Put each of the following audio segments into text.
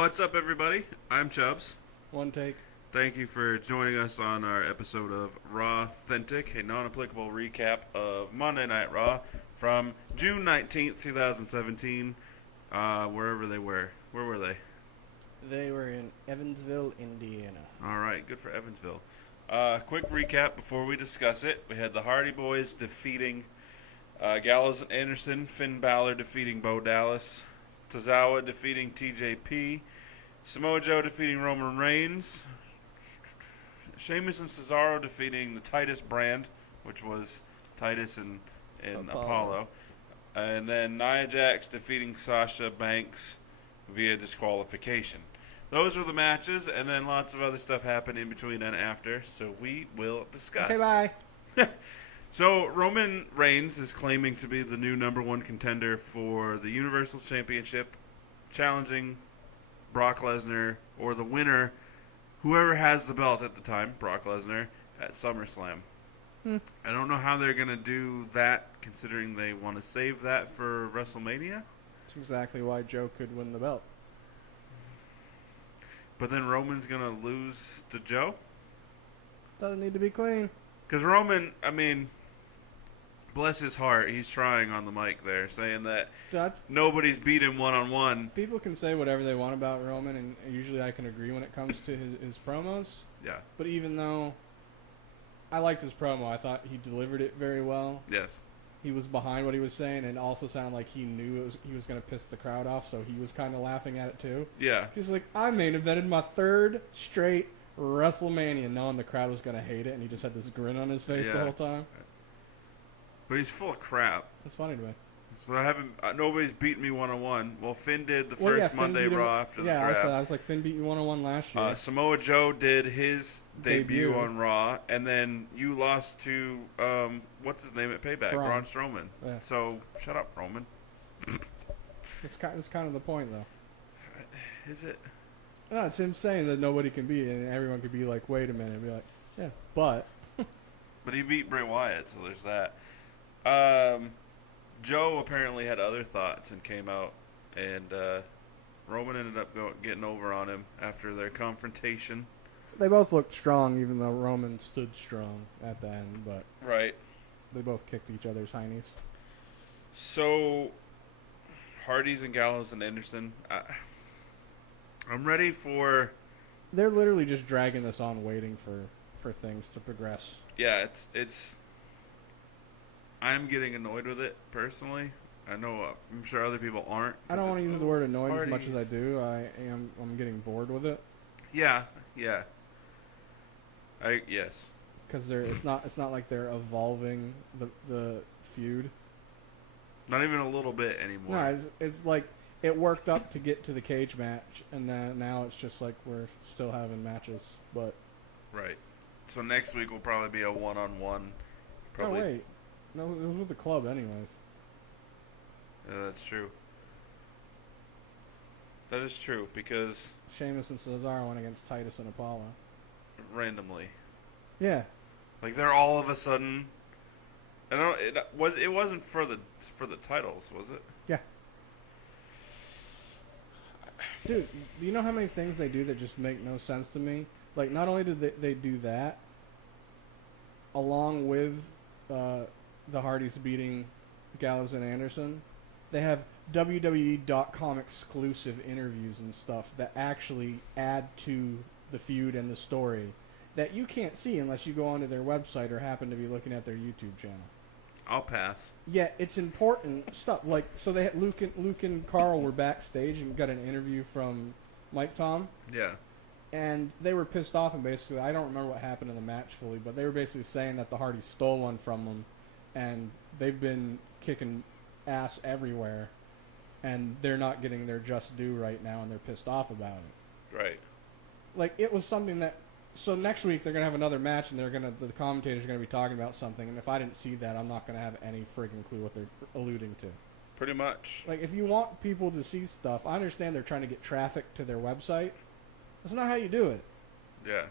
What's up, everybody? I'm Chubbs. One take. Thank you for joining us on our episode of Raw-Thentic, a non-applicable recap of Monday Night Raw from June 19th, 2017, wherever they were. Where were they? They were in Evansville, Indiana. All right, good for Evansville. Quick recap before we discuss it. We had the Hardy Boys defeating Gallows and Anderson, Finn Balor defeating Bo Dallas, Tozawa defeating TJP, Samoa Joe defeating Roman Reigns, Sheamus and Cesaro defeating the Titus brand, which was Titus and Apollo. And then Nia Jax defeating Sasha Banks via disqualification. Those were the matches, and then lots of other stuff happened in between and after, so we will discuss. Okay, bye. So, Roman Reigns is claiming to be the new number one contender for the Universal Championship, challenging Brock Lesnar, or the winner, whoever has the belt at the time, Brock Lesnar, at SummerSlam. I don't know how they're going to do that, considering they want to save that for WrestleMania. That's exactly why Joe could win the belt. But then Roman's going to lose to Joe? Doesn't need to be clean. Because Roman, I mean, bless his heart, he's trying on the mic there, saying that nobody's beat him one-on-one. People can say whatever they want about Roman, and usually I can agree when it comes to his promos. Yeah. But even though I liked his promo, I thought he delivered it very well. Yes. He was behind what he was saying, and also sounded like he knew he was going to piss the crowd off, so he was kind of laughing at it too. Yeah. He's like, I main evented my third straight WrestleMania, knowing the crowd was going to hate it, and he just had this grin on his face the whole time. But he's full of crap. That's funny to me. So nobody's beaten me one-on-one. Well, Finn did the first Monday Raw after the draft. I was like, Finn beat you one-on-one last year. Samoa Joe did his debut on Raw, and then you lost to, what's his name at Payback? Braun Strowman. Yeah. So, shut up, Roman. It's kind of the point, though. Is it? No, it's him saying that nobody can beat it, and everyone could be like, wait a minute, and be like, yeah, but. But he beat Bray Wyatt, so there's that. Joe apparently had other thoughts and came out, and Roman ended up getting over on him after their confrontation. They both looked strong, even though Roman stood strong at the end, but right. They both kicked each other's heinies. So, Hardy's and Gallows and Anderson, I'm ready for... They're literally just dragging this on, waiting for things to progress. Yeah, it's I'm getting annoyed with it, personally. I know, I'm sure other people aren't. I don't want to use the word annoyed as much as I do. I'm getting bored with it. Yeah. Yes. Because it's not like they're evolving the feud. Not even a little bit anymore. No, it's like it worked up to get to the cage match, and then now it's just like we're still having matches, but... Right. So next week will probably be a one-on-one. Probably. Oh, wait. No, it was with the club anyways. Yeah, that's true. That is true, because... Sheamus and Cesaro went against Titus and Apollo. Randomly. Yeah. Like, they're all of a sudden... It wasn't for the titles, was it? Yeah. Dude, do you know how many things they do that just make no sense to me? Like, not only did they do that, along with the Hardys beating Gallows and Anderson, they have WWE.com exclusive interviews and stuff that actually add to the feud and the story that you can't see unless you go onto their website or happen to be looking at their YouTube channel. I'll pass. Yeah, it's important stuff. Like, so they had Luke and Carl were backstage and got an interview from Mike Tom. Yeah. And they were pissed off, and basically, I don't remember what happened in the match fully, but they were basically saying that the Hardys stole one from them, and they've been kicking ass everywhere, and they're not getting their just due right now, and they're pissed off about it. Right. Like, it was something that... So next week, they're going to have another match, and the commentators are going to be talking about something, and if I didn't see that, I'm not going to have any friggin' clue what they're alluding to. Pretty much. Like, if you want people to see stuff, I understand they're trying to get traffic to their website. That's not how you do it. Yeah.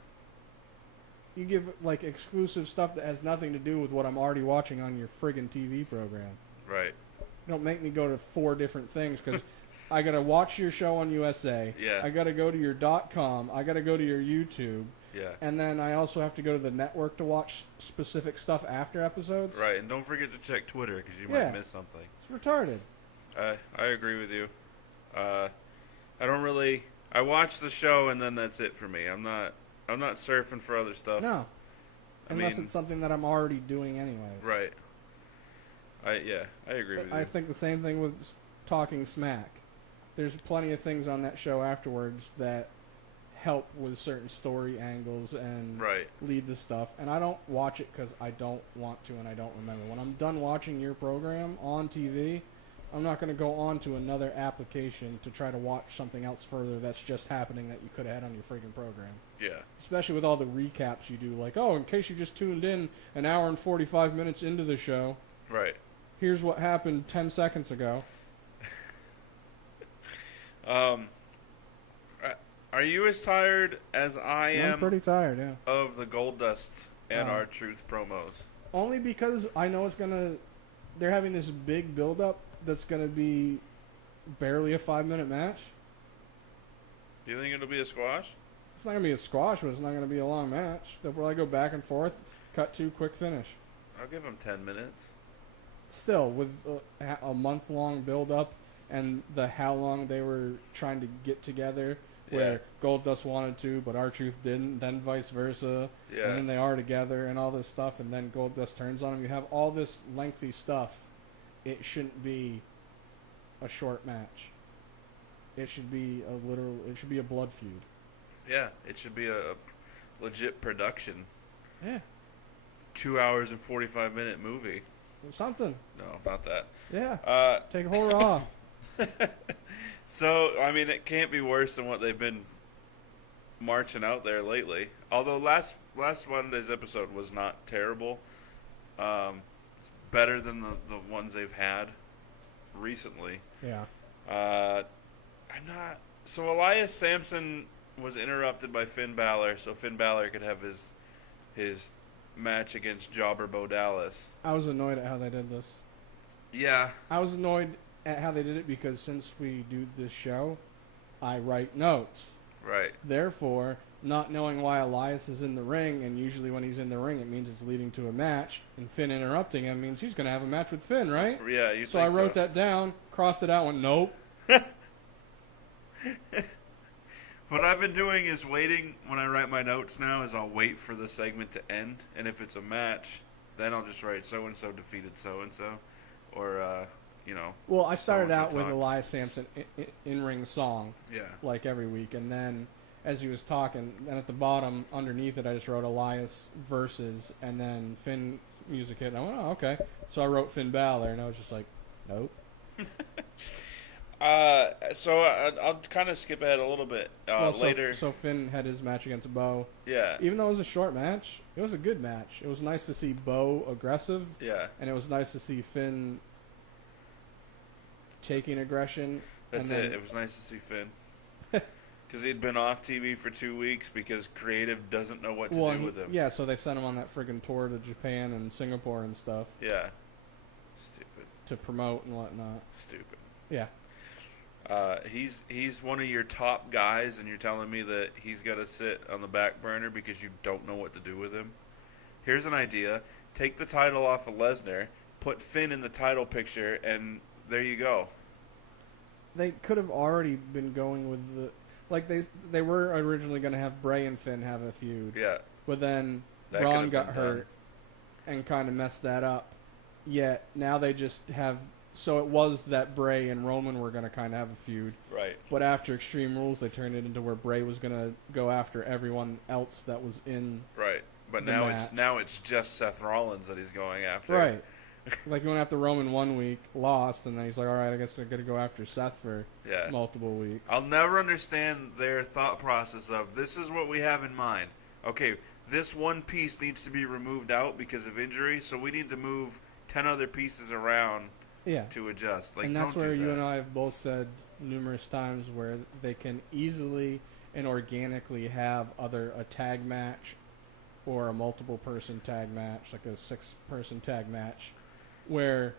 You give, like, exclusive stuff that has nothing to do with what I'm already watching on your friggin' TV program. Right. Don't make me go to 4 different things, because I gotta watch your show on USA. Yeah. I gotta go to your .com. I gotta go to your YouTube. Yeah. And then I also have to go to the network to watch specific stuff after episodes. Right, and don't forget to check Twitter because you Yeah. might miss something. It's retarded. I agree with you. I don't really. I watch the show and then that's it for me. I'm not surfing for other stuff. No. Unless mean, it's something that I'm already doing anyways. Right. I agree with you. I think the same thing with Talking Smack. There's plenty of things on that show afterwards that help with certain story angles and Right. lead to stuff. And I don't watch it because I don't want to and I don't remember. When I'm done watching your program on TV, I'm not going to go on to another application to try to watch something else further that's just happening that you could have had on your freaking program. Yeah. Especially with all the recaps you do. Like, oh, in case you just tuned in an hour and 45 minutes into the show, Right. here's what happened 10 seconds ago. Are you as tired as I am I'm pretty tired, yeah. of the Gold Dust and our Truth promos? Only because I know it's going to... They're having this big build-up that's going to be barely a 5-minute match. Do you think it'll be a squash? It's not going to be a squash, but it's not going to be a long match. They'll probably go back and forth, cut to, quick finish. I'll give them 10 minutes. Still, with a month-long build-up and how long they were trying to get together, where Yeah. Goldust wanted to, but R-Truth didn't, then vice versa, Yeah. and then they are together and all this stuff, and then Goldust turns on him. You have all this lengthy stuff. It shouldn't be a short match. It should be a blood feud. Yeah, it should be a legit production. Yeah. 2 hours and 45-minute movie. Something. No, not that. Yeah. Take a whole Raw. So, I mean, it can't be worse than what they've been marching out there lately. Although last Monday's episode was not terrible. It's better than the ones they've had recently. Yeah. I'm not... So Elias Sampson was interrupted by Finn Balor, so Finn Balor could have his match against Jobber Bo Dallas. I was annoyed at how they did this. Yeah. I was annoyed at how they did it because since we do this show, I write notes. Right. Therefore, not knowing why Elias is in the ring, and usually when he's in the ring, it means it's leading to a match, and Finn interrupting him means he's going to have a match with Finn, right? Yeah, you So think I wrote that down, crossed it out, went, nope. What I've been doing is waiting when I write my notes now is I'll wait for the segment to end, and if it's a match, then I'll just write so-and-so defeated so-and-so, or, Well, I started so-and-so out with talked. Elias Sampson in-ring song, Yeah. like every week, and then as he was talking, then at the bottom, underneath it, I just wrote Elias versus, and then Finn music hit, and I went, oh, okay. So I wrote Finn Balor, and I was just like, nope. So I'll kind of skip ahead a little bit later. So Finn had his match against Bo. Yeah. Even though it was a short match, it was a good match. It was nice to see Bo aggressive. Yeah. And it was nice to see Finn taking aggression. That's and then, it. It was nice to see Finn. Because he'd been off TV for 2 weeks because creative doesn't know what to do with him. Yeah, so they sent him on that friggin' tour to Japan and Singapore and stuff. Yeah. Stupid. To promote and whatnot. Stupid. Yeah. He's one of your top guys, and you're telling me that he's got to sit on the back burner because you don't know what to do with him? Here's an idea. Take the title off of Lesnar, put Finn in the title picture, and there you go. They could have already been going with the... Like, they were originally going to have Bray and Finn have a feud. Yeah. But then That Braun could've got been hurt and kind of messed that up. Yet now they just have... So it was that Bray and Roman were going to kind of have a feud. Right. But after Extreme Rules, they turned it into where Bray was going to go after everyone else that was in Right. But the match. now it's just Seth Rollins that he's going after. Right. Like, he went after Roman 1 week, lost, and then he's like, all right, I guess I'm going to go after Seth for multiple weeks. I'll never understand their thought process of, this is what we have in mind. Okay, this one piece needs to be removed out because of injury, so we need to move 10 other pieces around to adjust. Like, and that's don't where do you that. and I have both said numerous times where they can easily and organically have either a tag match or a multiple-person tag match, like a 6-person tag match, where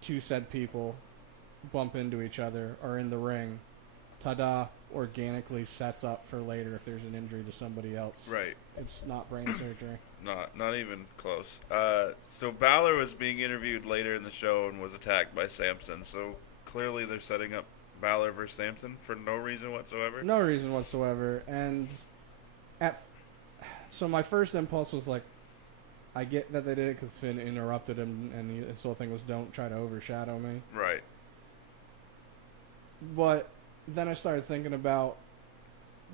two said people bump into each other or in the ring, ta-da, organically sets up for later if there's an injury to somebody else. Right. It's not brain surgery. Not even close. So Balor was being interviewed later in the show and was attacked by Samson. So clearly they're setting up Balor versus Samson for no reason whatsoever. No reason whatsoever. And so my first impulse was like, I get that they did it because Finn interrupted him, and his whole thing was don't try to overshadow me. Right. But then I started thinking about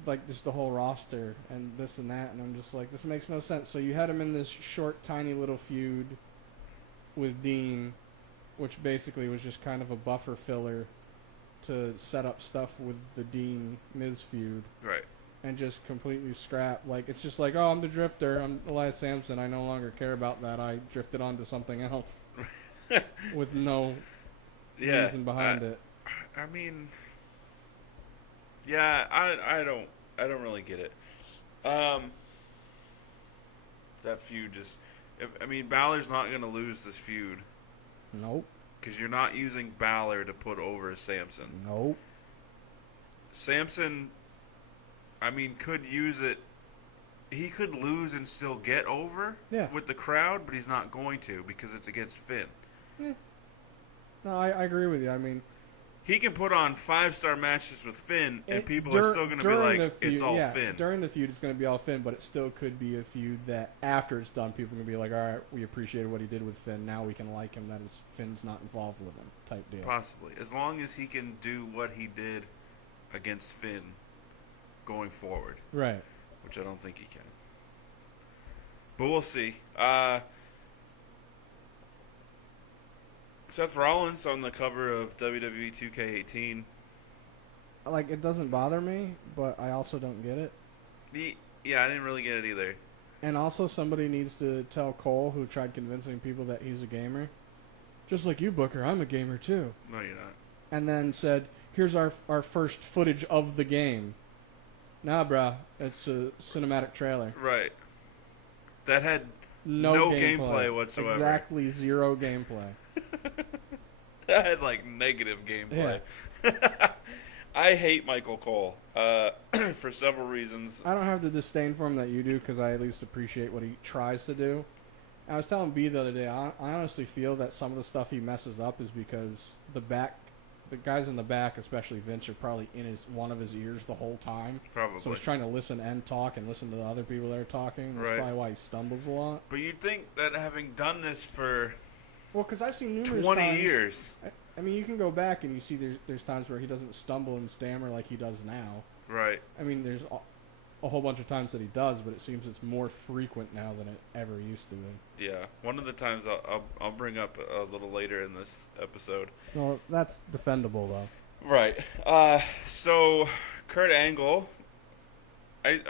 like just the whole roster and this and that, and I'm just like, this makes no sense. So you had him in this short, tiny little feud with Dean, which basically was just kind of a buffer filler to set up stuff with the Dean Miz feud. Right. And just completely scrap. Like, it's just like, oh, I'm the Drifter. I'm Elias Sampson. I no longer care about that. I drifted onto something else with no reason behind it. I mean, yeah, I don't really get it. That feud just, I mean, Balor's not going to lose this feud. Nope. Because you're not using Balor to put over Samson. Nope. Samson, I mean, could use it. He could lose and still get over with the crowd, but he's not going to because it's against Finn. Yeah. No, I agree with you. I mean, he can put on 5-star matches with Finn, and people are still going to be like, it's all Finn. During the feud, it's going to be all Finn, but it still could be a feud that after it's done, people are going to be like, all right, we appreciated what he did with Finn. Now we can like him. That is, Finn's not involved with him type deal. Possibly. As long as he can do what he did against Finn going forward. Right. Which I don't think he can. But we'll see. Seth Rollins on the cover of WWE 2K18. Like, it doesn't bother me, but I also don't get it. Yeah, I didn't really get it either. And also, somebody needs to tell Cole, who tried convincing people that he's a gamer, just like you, Booker, I'm a gamer too. No, you're not. And then said, here's our first footage of the game. Nah, bruh, it's a cinematic trailer. Right. That had no gameplay whatsoever. Exactly zero gameplay. That had, like, negative gameplay. Yeah. I hate Michael Cole for several reasons. I don't have the disdain for him that you do because I at least appreciate what he tries to do. I was telling B the other day, I honestly feel that some of the stuff he messes up is because the guys in the back, especially Vince, are probably in one of his ears the whole time. Probably. So he's trying to listen and talk and listen to the other people that are talking. That's probably why he stumbles a lot. But you'd think that having done this for because I've seen numerous 20 years. I mean, you can go back and you see there's times where he doesn't stumble and stammer like he does now. Right. I mean, there's a whole bunch of times that he does, but it seems it's more frequent now than it ever used to be. Yeah. One of the times I'll bring up a little later in this episode. Well, that's defendable, though. Right. So Kurt Angle, it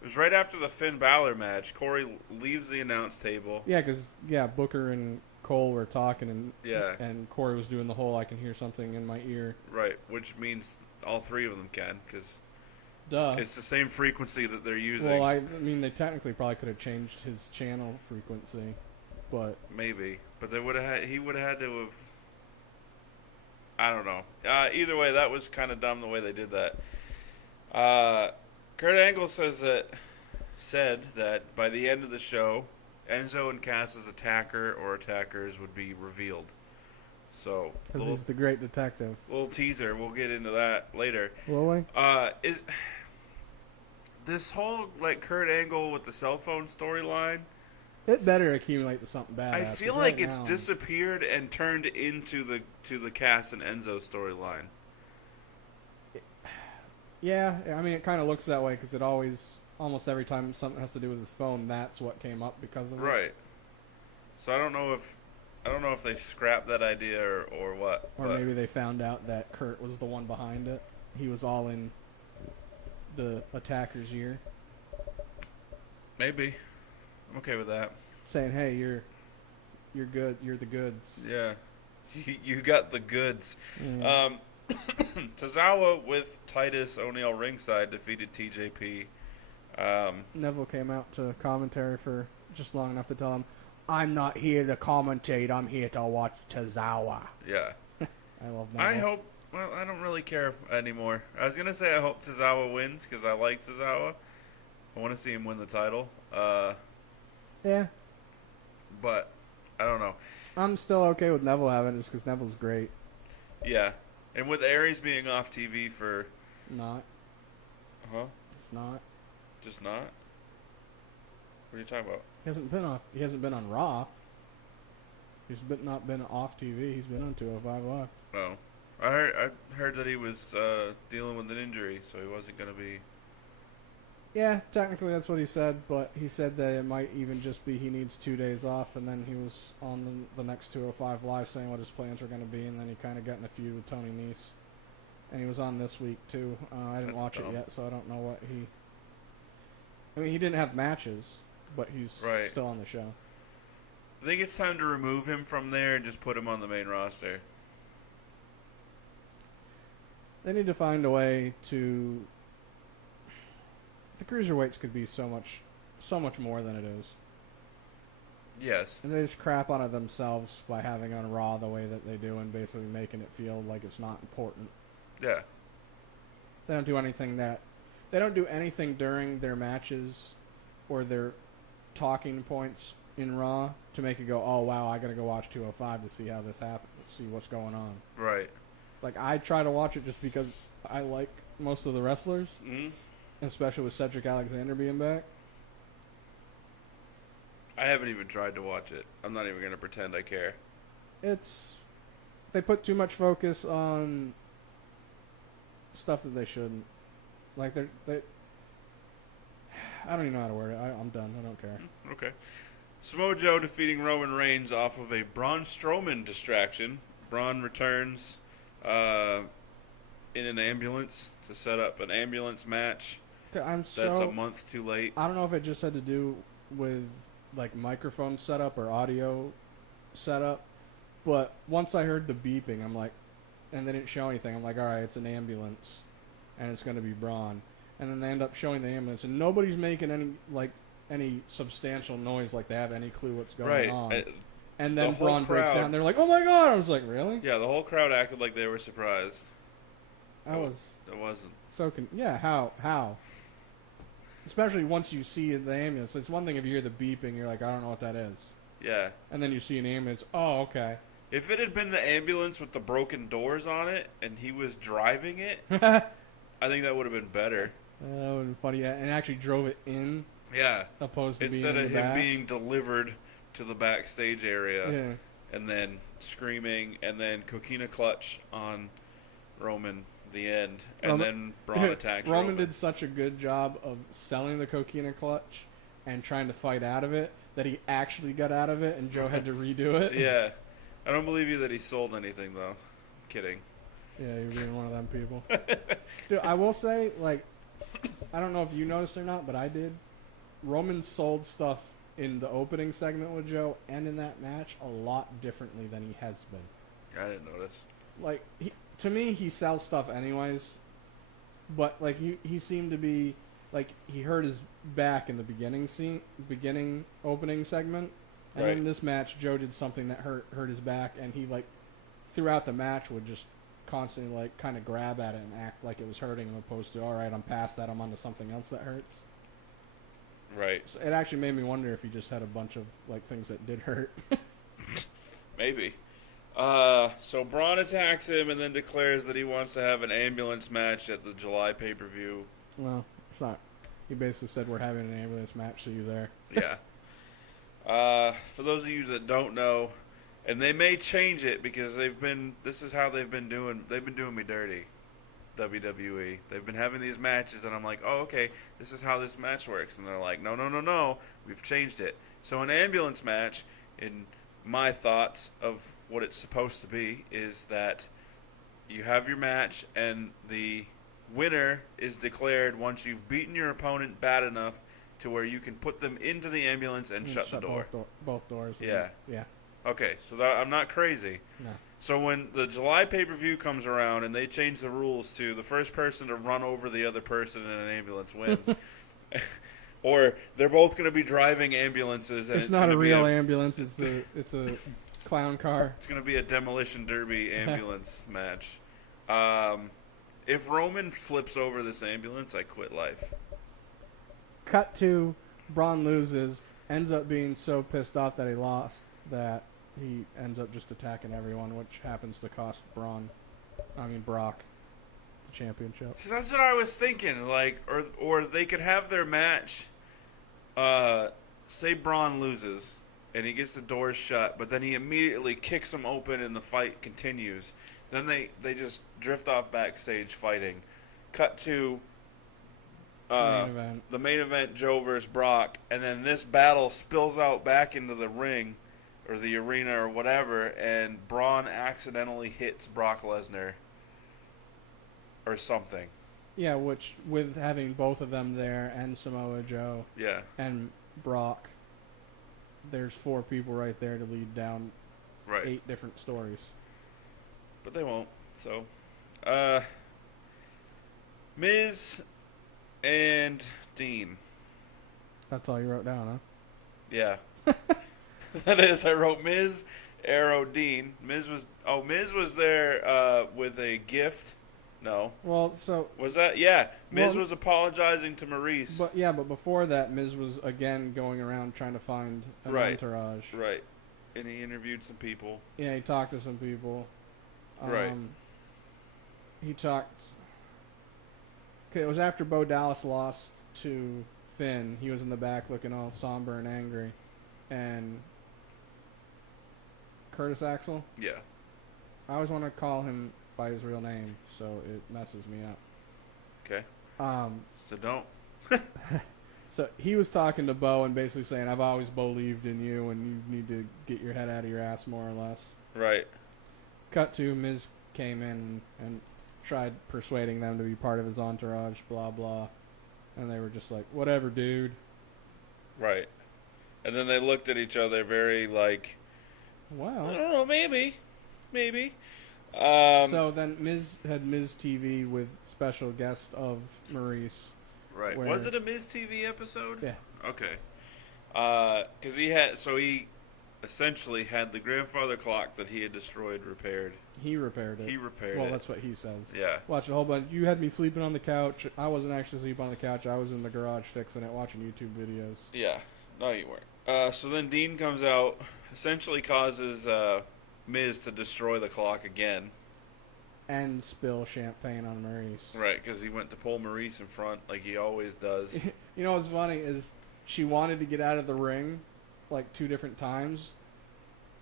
was right after the Finn Balor match. Corey leaves the announce table. Yeah, because Booker and Cole were talking, and Corey was doing the whole "I can hear something in my ear." Right, which means all three of them can, because it's the same frequency that they're using. Well, I mean, they technically probably could have changed his channel frequency, but maybe. But he would have had to have. I don't know. Either way, that was kind of dumb the way they did that. Kurt Angle said that by the end of the show, Enzo and Cass's attacker or attackers would be revealed. So because he's the great detective. Little teaser. We'll get into that later. Will we? Is this whole like Kurt Angle with the cell phone storyline? It better accumulate to something bad. I feel like it's disappeared and turned into the Cass and Enzo storyline. Yeah, I mean, it kind of looks that way because it almost every time something has to do with his phone, that's what came up because of it. Right. So I don't know if they scrapped that idea or what. Or maybe they found out that Kurt was the one behind it. He was all in the attacker's ear. Maybe. I'm okay with that. Saying, "Hey, you're good. You're the goods." Yeah. You got the goods. Yeah. Tozawa with Titus O'Neil ringside defeated TJP. Neville came out to commentary for just long enough to tell him, "I'm not here to commentate. I'm here to watch Tozawa." Yeah. I love Neville. I hope. Well, I don't really care anymore. I was gonna say I hope Tozawa wins because I like Tozawa. I want to see him win the title. Yeah. But I don't know. I'm still okay with Neville having it just because Neville's great. Yeah, and with Aries being off TV for. Not. Huh? It's not. Just not. What are you talking about? He hasn't been off. He hasn't been on Raw. Not been off TV. He's been on 205 Live. Oh, I heard that he was dealing with an injury, so he wasn't gonna be. Yeah, technically that's what he said, but he said that it might even just be he needs 2 days off, and then he was on the next 205 Live saying what his plans were going to be, and then he kind of got in a feud with Tony Nese. And he was on this week, too. I didn't watch it yet, so I don't know what he... I mean, he didn't have matches, but he's still on the show. I think it's time to remove him from there and just put him on the main roster. They need to find a way to... The cruiserweights could be so much more than it is. Yes. And they just crap on it themselves by having on Raw the way that they do and basically making it feel like it's not important. Yeah. They don't do anything during their matches or their talking points in Raw to make you go, oh wow, I gotta go watch 205 to see how this happens, see what's going on. Right. Like, I try to watch it just because I like most of the wrestlers. Mm-hmm. Especially with Cedric Alexander being back. I haven't even tried to watch it. I'm not even going to pretend I care. They put too much focus on stuff that they shouldn't. Like, they I don't even know how to word it. I'm done. I don't care. Okay. Samoa Joe defeating Roman Reigns off of a Braun Strowman distraction. Braun returns in an ambulance to set up an ambulance match. That's a month too late. I don't know if it just had to do with like microphone setup or audio setup, but once I heard the beeping, I'm like, and they didn't show anything. I'm like, all right, it's an ambulance, and it's going to be Braun. And then they end up showing the ambulance, and nobody's making any substantial noise, like they have any clue what's going on. And then Braun breaks down. They're like, oh my god! I was like, really? Yeah, the whole crowd acted like they were surprised. It wasn't. So how? Especially once you see the ambulance. It's one thing if you hear the beeping, you're like, I don't know what that is. Yeah. And then you see an ambulance. Oh, okay. If it had been the ambulance with the broken doors on it and he was driving it, I think that would have been better. That would have been funny. Yeah, and actually drove it in. Yeah. Opposed to instead being of him being delivered to the backstage area. Yeah. And then screaming, and then Coquina clutch on Roman. The end, and then Braun attacks Roman did such a good job of selling the Coquina clutch and trying to fight out of it that he actually got out of it, and Joe had to redo it. Yeah. I don't believe you that he sold anything, though. I'm kidding. Yeah, you're being one of them people. Dude, I will say, like, I don't know if you noticed or not, but I did. Roman sold stuff in the opening segment with Joe and in that match a lot differently than he has been. I didn't notice. Like, to me, he sells stuff anyways, but like he seemed to be like he hurt his back in the beginning opening segment, and in this match, Joe did something that hurt his back, and he like throughout the match would just constantly like kind of grab at it and act like it was hurting him, opposed to all right, I'm past that, I'm onto something else that hurts. Right. So it actually made me wonder if he just had a bunch of like things that did hurt. Maybe. So Braun attacks him and then declares that he wants to have an ambulance match at the July pay-per-view. Well, it's not. He basically said we're having an ambulance match, see you there. Yeah. For those of you that don't know, and they may change it because this is how they've been doing me dirty, WWE. They've been having these matches and I'm like, oh, okay, this is how this match works. And they're like, no, we've changed it. So an ambulance match, in my thoughts of what it's supposed to be, is that you have your match and the winner is declared once you've beaten your opponent bad enough to where you can put them into the ambulance and shut the door. Both doors. Yeah. Yeah. Okay, so I'm not crazy. No. So when the July pay-per-view comes around and they change the rules to the first person to run over the other person in an ambulance wins, or they're both going to be driving ambulances. And it's not a real ambulance. It's a clown car. It's going to be a demolition derby ambulance match. If Roman flips over this ambulance, I quit life. Cut to Braun loses, ends up being so pissed off that he lost that he ends up just attacking everyone, which happens to cost Brock the championship. So that's what I was thinking. Like, or they could have their match. Say Braun loses and he gets the doors shut, but then he immediately kicks them open and the fight continues. Then they just drift off backstage fighting. Cut to the main event, Joe versus Brock, and then this battle spills out back into the ring or the arena or whatever, and Braun accidentally hits Brock Lesnar or something. Yeah, which with having both of them there and Samoa Joe and Brock, there's 4 people right there to lead down 8 different stories. But they won't. So, Miz and Dean. That's all you wrote down, huh? Yeah. That is, I wrote Miz, Arrow, Dean. Miz was there with a gift. No. Well, so was that? Yeah. Miz was apologizing to Maurice. But before that, Miz was again going around trying to find an entourage. Right. And he interviewed some people. Yeah, he talked to some people. Right. He talked. Okay, it was after Bo Dallas lost to Finn. He was in the back looking all somber and angry, and Curtis Axel. Yeah. I always want to call him by his real name, so it messes me up. Okay. So don't. So he was talking to Bo and basically saying, "I've always believed in you, and you need to get your head out of your ass, more or less." Right. Cut to Miz came in and tried persuading them to be part of his entourage, blah blah, and they were just like, "Whatever, dude." Right. And then they looked at each other very like, "Well, I don't know, maybe." So then Miz had Miz TV with special guest of Maurice. Right. Was it a Miz TV episode? Yeah. Okay. Because he essentially had the grandfather clock that he had destroyed repaired. He repaired it. Well, that's what he says. Yeah. Watched a whole bunch. You had me sleeping on the couch. I wasn't actually sleeping on the couch. I was in the garage fixing it, watching YouTube videos. Yeah. No, you weren't. So then Dean comes out, essentially causes Miz to destroy the clock again. And spill champagne on Maurice. Right, because he went to pull Maurice in front like he always does. You know what's funny is she wanted to get out of the ring like 2 different times.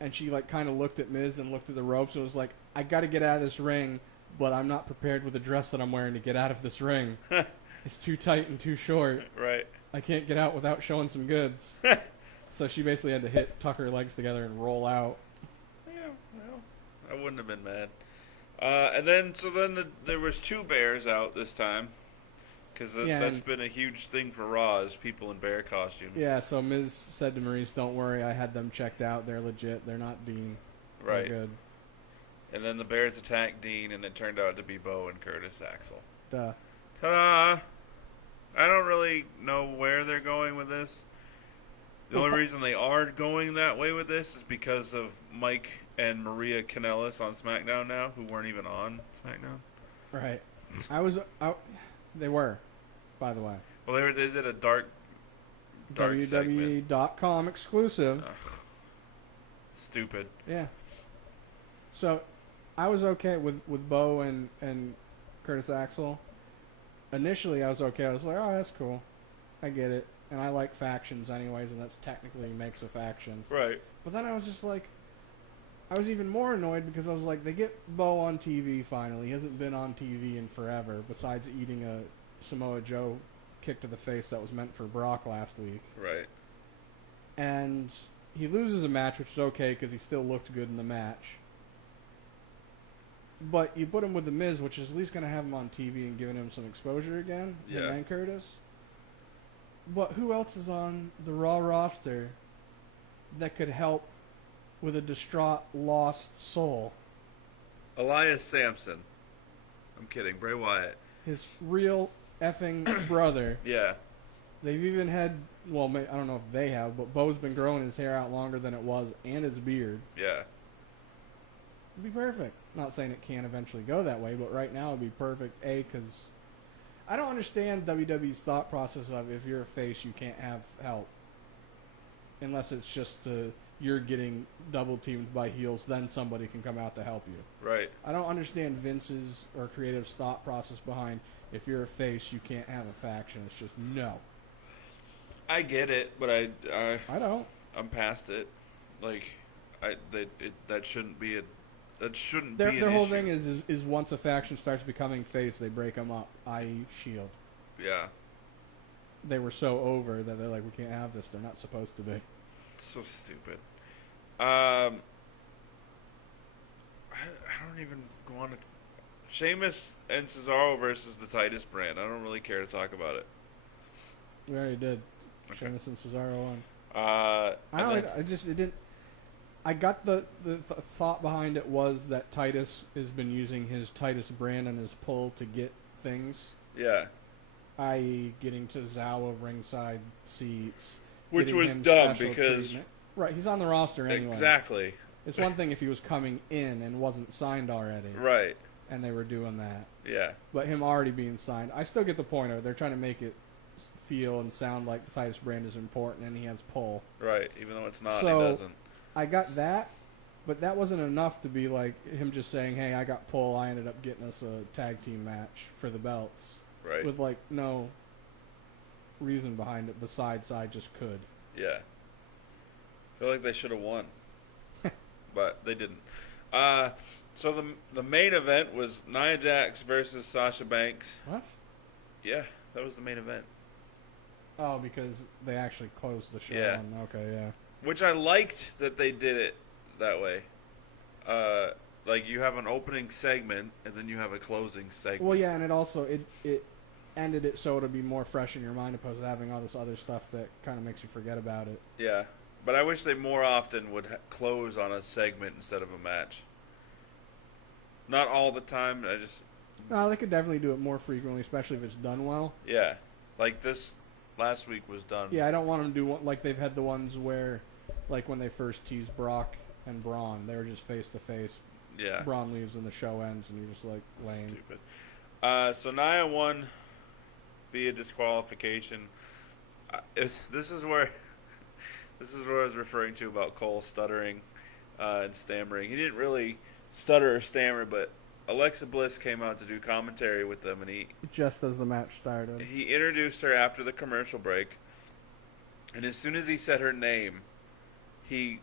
And she like kind of looked at Miz and looked at the ropes and was like, "I got to get out of this ring, but I'm not prepared with the dress that I'm wearing to get out of this ring. It's too tight and too short. Right. I can't get out without showing some goods." So she basically had to tuck her legs together and roll out. Yeah, well, I wouldn't have been mad. And then there was 2 bears out this time. Because that's been a huge thing for Raw, is people in bear costumes. Yeah, so Miz said to Maurice, "Don't worry, I had them checked out. They're legit. They're not Dean. Right. They're good." And then the bears attacked Dean, and it turned out to be Bo and Curtis Axel. Duh. Ta-da! I don't really know where they're going with this. The only reason they are going that way with this is because of Mike and Maria Kanellis on SmackDown now, who weren't even on SmackDown. Right. They were, by the way. Well, they did a dark WWE.com exclusive. Ugh. Stupid. Yeah. So, I was okay with Bo and Curtis Axel. Initially, I was okay. I was like, "Oh, that's cool. I get it." And I like factions anyways, and that's technically makes a faction. Right. But then I was just like, I was even more annoyed because I was like, they get Bo on TV finally. He hasn't been on TV in forever, besides eating a Samoa Joe kick to the face that was meant for Brock last week. Right. And he loses a match, which is okay because he still looked good in the match. But you put him with The Miz, which is at least going to have him on TV and giving him some exposure again. Yeah. And then Curtis. But who else is on the Raw roster that could help with a distraught, lost soul? Elias Sampson. I'm kidding. Bray Wyatt. His real effing brother. Yeah. They've even had, well, I don't know if they have, but Bo's been growing his hair out longer than it was, and his beard. Yeah. It'd be perfect. Not saying it can't eventually go that way, but right now it'd be perfect. Because I don't understand WWE's thought process of if you're a face, you can't have help. Unless it's just you're getting double teamed by heels, then somebody can come out to help you. Right. I don't understand Vince's or Creative's thought process behind if you're a face, you can't have a faction. It's just no. I get it, but I don't. I'm past it. Like, that shouldn't be an Their whole issue. thing is once a faction starts becoming face, they break them up, i.e. Shield. Yeah. They were so over that they're like, we can't have this. They're not supposed to be. So stupid. I don't even go on to... Sheamus and Cesaro versus the Titus brand. I don't really care to talk about it. We already did. Okay. Sheamus and Cesaro won. Then, I got the thought behind it was that Titus has been using his Titus brand and his pull to get things. yeah. I.e. getting to Zawa ringside seats. Which getting was him dumb special because... treatment. Right, he's on the roster anyway. Exactly. It's one thing if he was coming in and wasn't signed already. Right. And they were doing that. Yeah. But him already being signed, I still get the point of it. They're trying to make it feel and sound like the Titus brand is important and he has pull. Right. Even though it's not, So, he doesn't. I got that, but that wasn't enough to be like him just saying, hey, I got pull. I ended up getting us a tag team match for the belts. Right. With like no reason behind it besides I just could. Yeah. I feel like they should have won. But they didn't. So the main event was Nia Jax versus Sasha Banks. What? Yeah, that was the main event. Oh, because they actually closed the show. Yeah. Okay, yeah. Which I liked that they did it that way. Like you have an opening segment and then you have a closing segment. Well, yeah, and it also it ended it so it'll be more fresh in your mind opposed to having all this other stuff that kind of makes you forget about it. Yeah, but I wish they more often would close on a segment instead of a match. Not all the time. No, they could definitely do it more frequently, especially if it's done well. Yeah, like this last week was done. Yeah, I don't want them to do one, like they've had the ones where, like when they first teased Brock and Braun, they were just face to face. Yeah. Braun leaves and the show ends, and you're just like lame. Stupid. So Nia won via disqualification. This is where I was referring to about Cole stuttering and stammering. He didn't really stutter or stammer, but Alexa Bliss came out to do commentary with them, and Just as the match started. he introduced her after the commercial break. And as soon as he said her name, he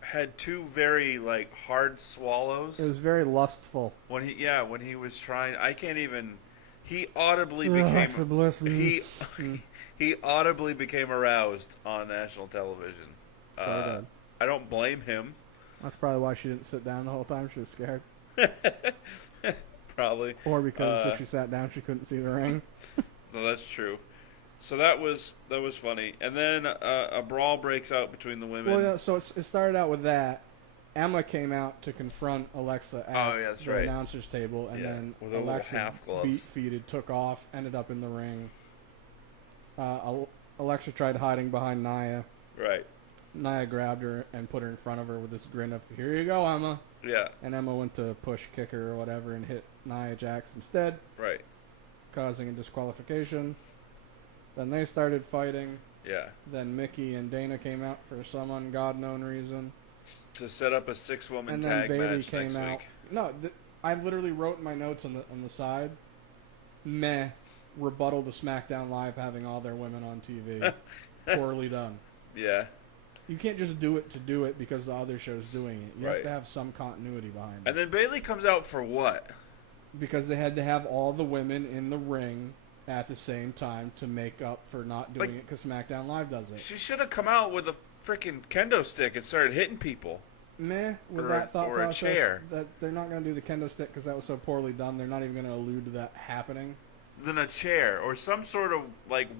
had two very hard swallows. It was very lustful. When he was trying, I can't even. He audibly Alexa became Bliss. he audibly became aroused on national television. Did. I don't blame him. That's probably why she didn't sit down the whole time. She was scared. Probably. Or because if she sat down, she couldn't see the ring. No, that's true. So that was funny, and then a brawl breaks out between the women. Well, yeah, so it started out with that. Emma came out to confront Alexa at the announcer's table, and then with her Alexa half gloves. beat-feeded, took off, ended up in the ring. Alexa tried hiding behind Nia. Right. Nia grabbed her and put her in front of her with this grin of, here you go, Emma. Yeah. And Emma went to push, kick her, or whatever, and hit Nia Jax instead. Right. Causing a disqualification. Then they started fighting. Yeah. Then Mickey and Dana came out for some God-known reason. To set up a 6-woman And tag then Bayley match came next out. week. No, I literally wrote in my notes on the side, meh, rebuttal to SmackDown Live having all their women on TV. Poorly done. Yeah. You can't just do it to do it because the other show's doing it. You have to have some continuity behind it. And then Bayley comes out for what? Because they had to have all the women in the ring at the same time to make up for not doing it because SmackDown Live does it. She should have come out with a freaking kendo stick and started hitting people. Meh, with Or that thought or a process, chair. that they're not going to do the kendo stick because that was so poorly done. They're not even going to allude to that happening. Then a chair or some sort of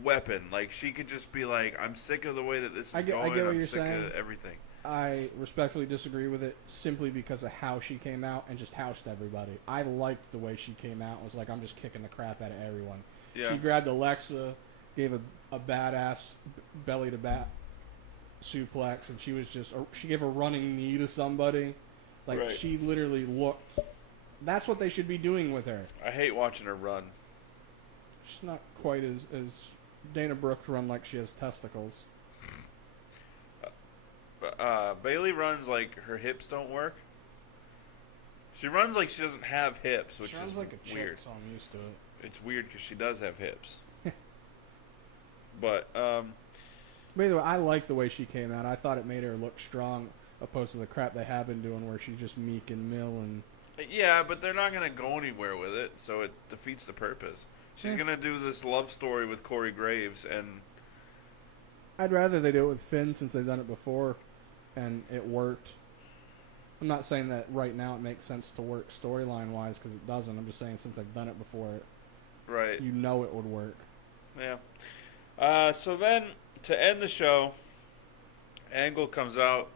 weapon. Like she could just be like, "I'm sick of the way that this is going. I get what I'm you're sick saying. of everything." I respectfully disagree with it simply because of how she came out and just housed everybody. I liked the way she came out. It was like, I'm just kicking the crap out of everyone. Yeah. She grabbed Alexa, gave a badass belly to back suplex, and she gave a running knee to somebody. Like, Right. she literally looked... That's what they should be doing with her. I hate watching her run. She's not quite as Dana Brooks run like she has testicles. Bailey runs like her hips don't work. She runs like she doesn't have hips, which She runs is like a chick, weird. so I'm used to it. It's weird because she does have hips. But, But either way, I like the way she came out. I thought it made her look strong, opposed to the crap they have been doing where she's just meek and mill and... yeah, but they're not going to go anywhere with it, so it defeats the purpose. She's going to do this love story with Corey Graves, and... I'd rather they do it with Finn since they've done it before, and it worked. I'm not saying that right now it makes sense to work storyline-wise, because it doesn't. I'm just saying since they've done it before, Right. you know it would work. Yeah. So then, to end the show, Angle comes out,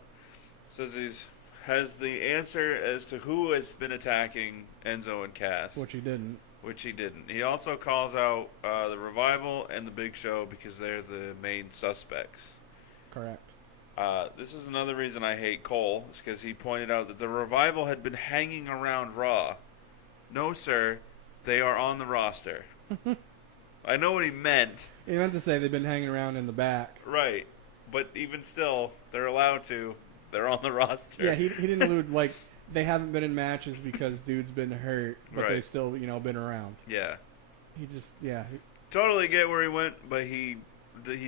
says has the answer as to who has been attacking Enzo and Cass. Which he didn't. Which he didn't. He also calls out the Revival and the Big Show because they're the main suspects. Correct. This is another reason I hate Cole, is because he pointed out that the Revival had been hanging around Raw. No, sir. They are on the roster. I know what he meant. He meant to say they've been hanging around in the back. Right. But even still, they're allowed to. They're on the roster. Yeah, he didn't allude, like, they haven't been in matches because dude's been hurt, but they Right. still, been around. Yeah. He just, yeah. Totally get where he went, but he's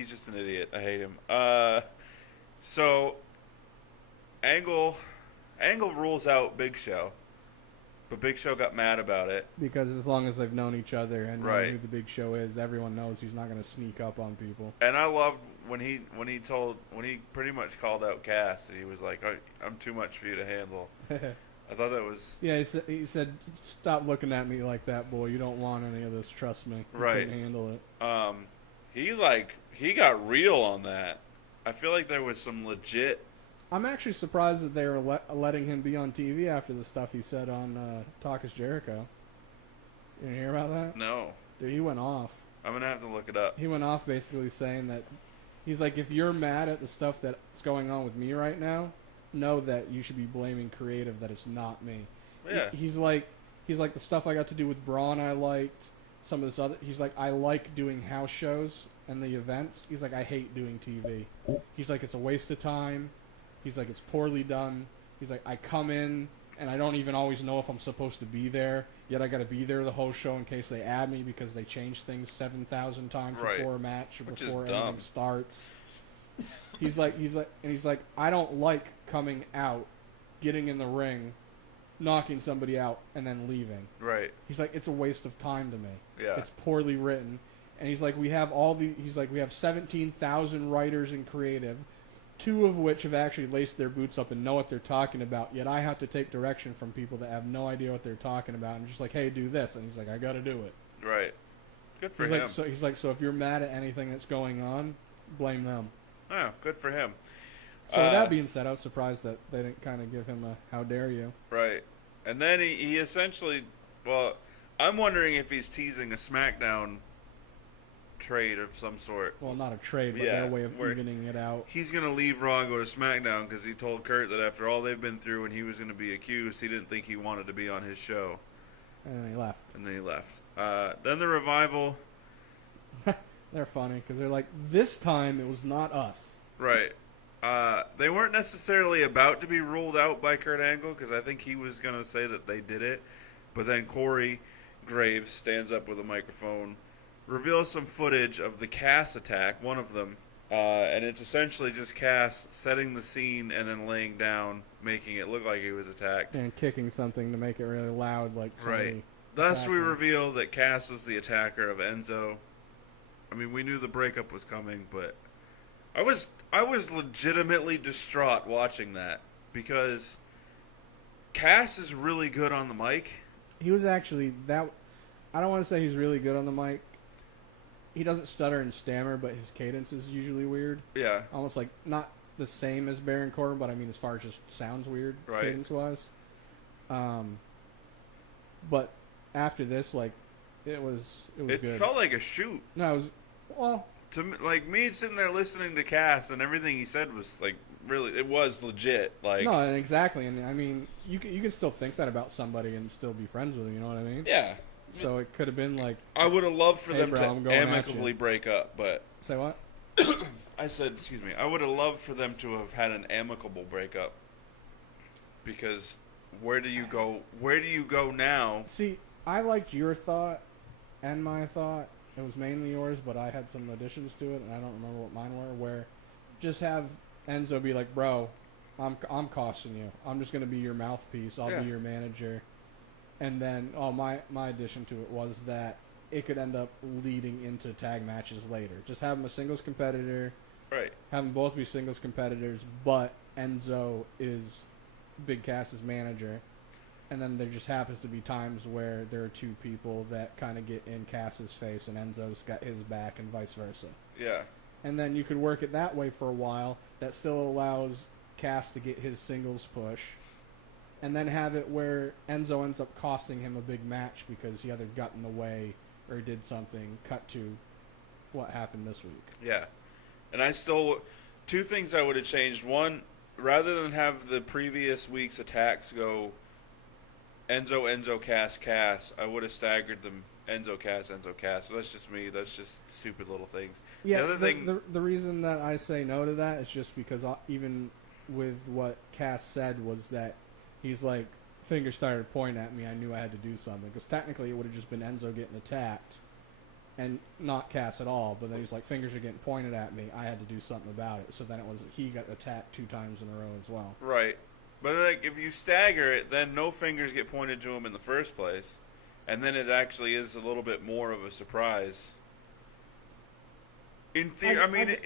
just an idiot. I hate him. So, Angle rules out Big Show. But Big Show got mad about it. Because as long as they've known each other and know Right. who the Big Show is, everyone knows he's not going to sneak up on people. And I love when he pretty much called out Cass. He was like, "I'm too much for you to handle." I thought that was Yeah, he said, "Stop looking at me like that, boy. You don't want any of this. Trust me. You Right. couldn't handle it." he got real on that. I feel like there was some legit. I'm actually surprised that they were letting him be on TV after the stuff he said on Talk is Jericho. You didn't hear about that? No, Dude, he went off. I'm gonna have to look it up. He went off basically saying that he's like, if you're mad at the stuff that's going on with me right now, know that you should be blaming creative, that it's not me. Yeah. He's like the stuff I got to do with Braun I liked. Some of this other, he's like, I like doing house shows and the events. He's like, I hate doing TV. He's like, it's a waste of time. He's like, it's poorly done. He's like, I come in and I don't even always know if I'm supposed to be there. Yet I got to be there the whole show in case they add me because they change things 7,000 times Right. before a match or Which before is dumb. anything starts. He's like, I don't like coming out, getting in the ring, knocking somebody out, and then leaving. Right. He's like, it's a waste of time to me. Yeah. It's poorly written. And he's like, we have 17,000 writers in creative, 2 of which have actually laced their boots up and know what they're talking about, yet I have to take direction from people that have no idea what they're talking about and just like, hey, do this. And he's like, I got to do it. Right. Good for He's him. like, so if you're mad at anything that's going on, blame them. Oh, good for him. So with that being said, I was surprised that they didn't kind of give him a how dare you. Right. And then he essentially, well, I'm wondering if he's teasing a SmackDown trade of some sort. Well, not a trade, but Yeah, their way of where evening it out. He's going to leave Raw and go to SmackDown because he told Kurt that after all they've been through and he was going to be accused, he didn't think he wanted to be on his show. And then he left. And then he left. Then the Revival. They're funny because they're like, this time it was not us. Right. They weren't necessarily about to be ruled out by Kurt Angle because I think he was going to say that they did it. But then Corey Graves stands up with a microphone, reveals some footage of the Cass attack, one of them, and it's essentially just Cass setting the scene and then laying down, making it look like he was attacked. And kicking something to make it really loud, like somebody. Right. Thus, we attacking. reveal that Cass is the attacker of Enzo. I mean, we knew the breakup was coming, but I was legitimately distraught watching that because Cass is really good on the mic. He was actually that. I don't want to say he's really good on the mic. He doesn't stutter and stammer, but his cadence is usually weird. Yeah. Almost like not the same as Baron Corbin, but I mean as far as just sounds weird Right. cadence wise. But after this, like it was It good. felt like a shoot. No, it was well. To me, like me sitting there listening to Cass and everything he said was like really. It was legit. Like, No, and exactly, and I mean, you can still think that about somebody and still be friends with them. You know what I mean? yeah. So it could have been like, I would have loved for Hey, them bro, I'm to going at amicably you. break up, but say what? I said, excuse me. I would have loved for them to have had an amicable breakup. Because where do you go? Where do you go now? See, I liked your thought and my thought. It was mainly yours, but I had some additions to it, and I don't remember what mine were. Where just have Enzo be like, "Bro, I'm costing you. I'm just gonna be your mouthpiece. I'll Yeah. be your manager." And then, my addition to it was that it could end up leading into tag matches later. Just have them a singles competitor, Right. have them both be singles competitors, but Enzo is Big Cass's manager. And then there just happens to be times where there are two people that kind of get in Cass's face and Enzo's got his back and vice versa. Yeah. And then you could work it that way for a while. That still allows Cass to get his singles push. And then have it where Enzo ends up costing him a big match because he either got in the way or did something. Cut to what happened this week. Yeah. And I still... Two things I would have changed. One, rather than have the previous week's attacks go Enzo, Cass, I would have staggered them Enzo, Cass. So that's just me. That's just stupid little things. Yeah, the other thing... the reason that I say no to that is just because even with what Cass said was that he's like, fingers started pointing at me, I knew I had to do something. Because technically it would have just been Enzo getting attacked and not Cass at all. But then he's like, fingers are getting pointed at me, I had to do something about it. So then it was he got attacked 2 times in a row as well. Right. But like, if you stagger it, then no fingers get pointed to him in the first place. And then it actually is a little bit more of a surprise. In theory,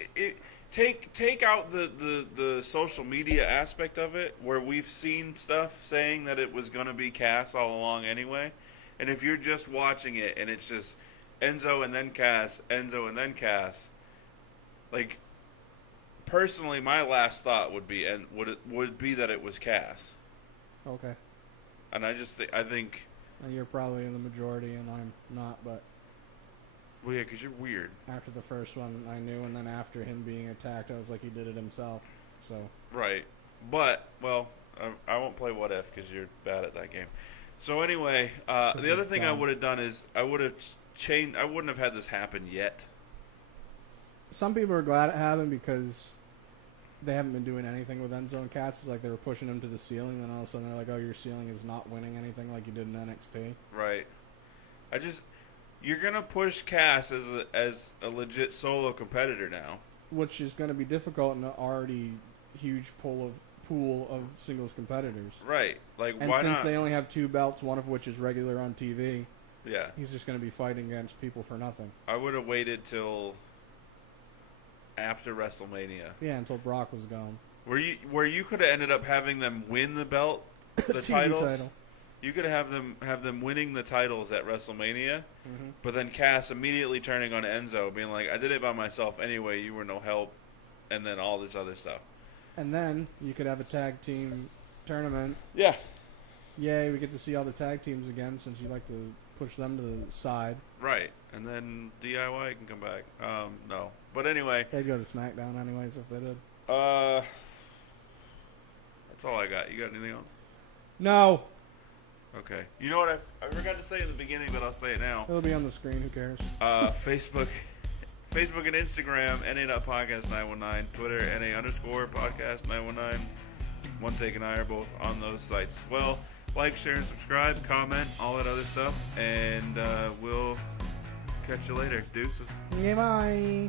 take out the social media aspect of it, where we've seen stuff saying that it was going to be Cass all along anyway. And if you're just watching it and it's just Enzo and then Cass, Enzo and then Cass, like, personally, my last thought would be that it was Cass. Okay. And I think... And you're probably in the majority and I'm not, but... Well, yeah, because you're weird. After the first one, I knew, and then after him being attacked, I was like, he did it himself. So Right. But, well, I won't play What If because you're bad at that game. So anyway, the other thing I would have done is I would have changed... I wouldn't have had this happen yet. some people are glad it happened because they haven't been doing anything with Enzo and Cass. It's like they were pushing him to the ceiling, and all of a sudden they're like, oh, your ceiling is not winning anything like you did in NXT. Right. You're going to push Cass as a legit solo competitor now. Which is going to be difficult in an already huge pool of singles competitors. Right. Like, And why since not? they only have 2 belts, one of which is regular on TV, Yeah. he's just going to be fighting against people for nothing. I would have waited till after WrestleMania. Yeah, until Brock was gone. Where you could have ended up having them win the belt, the TV titles. title. You could have them winning the titles at WrestleMania, Mm-hmm. but then Cass immediately turning on Enzo, being like, "I did it by myself anyway. You were no help," and then all this other stuff. And then you could have a tag team tournament. Yeah. Yay, we get to see all the tag teams again since you like to push them to the side. Right. And then DIY can come back. No. But anyway. They'd go to SmackDown anyways if they did. That's all I got. You got anything else? No! Okay. You know what I forgot to say in the beginning, but I'll say it now. It'll be on the screen, who cares? Facebook and Instagram, NA.podcast919. Twitter, NA_podcast919. One Take and I are both on those sites as well. Like, share, and subscribe, comment, all that other stuff. And we'll catch you later. Deuces. Okay, bye!